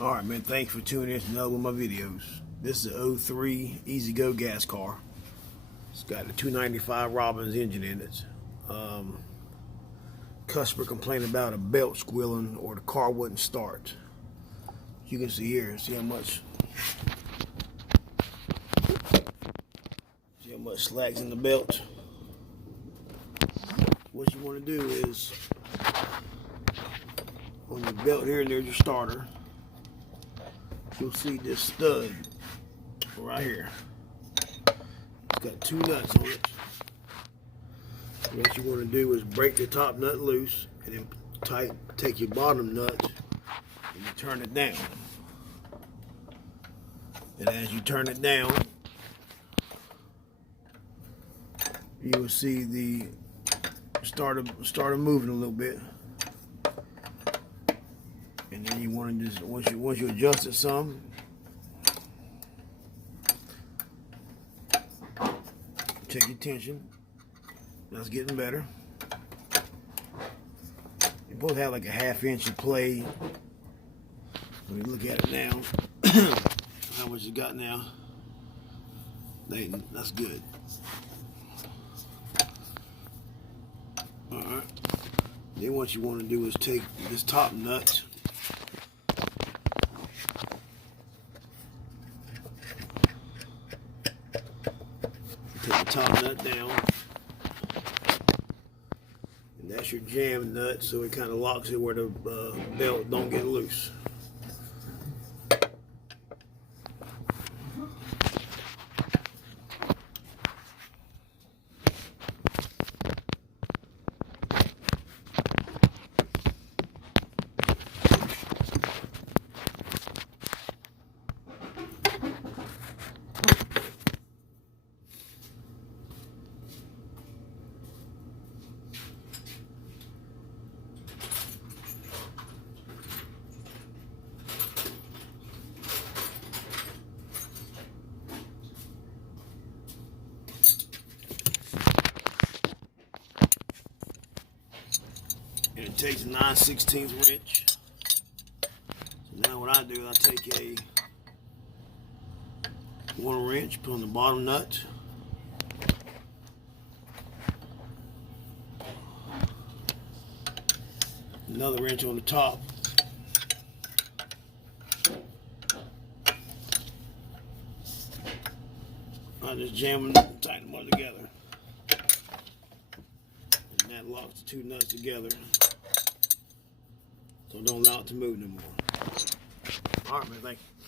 Alright, man, thanks for tuning in to another one of my videos. This is a 03 E-Z-GO gas car. It's got a 295 Robbins engine in it. Customer complained about a belt squealing or the car wouldn't start. You can see here, see how much slack's in the belt. What you want to do is, on your belt here, there's your starter. You'll see this stud right here. It's got two nuts on it. What you want to do is break the top nut loose and then take your bottom nut and you turn it down. And as you turn it down, you will see the starter moving a little bit. And then you want to just, once you adjust it some, check your tension. That's getting better. You both have like a ½ inch of play. When you look at it now, how much you got now? That's good. Alright. Then what you want to do is take this top nut. Take the top nut down. And that's your jam nut, so it kind of locks it where the belt don't get loose. And it takes a 9/16 wrench. So now what I do is I take a 1 wrench, put on the bottom nut. Another wrench on the top. I just jam them and tighten them all together. And that locks the two nuts together. So don't allow it to move no more. Alright, man, thank you.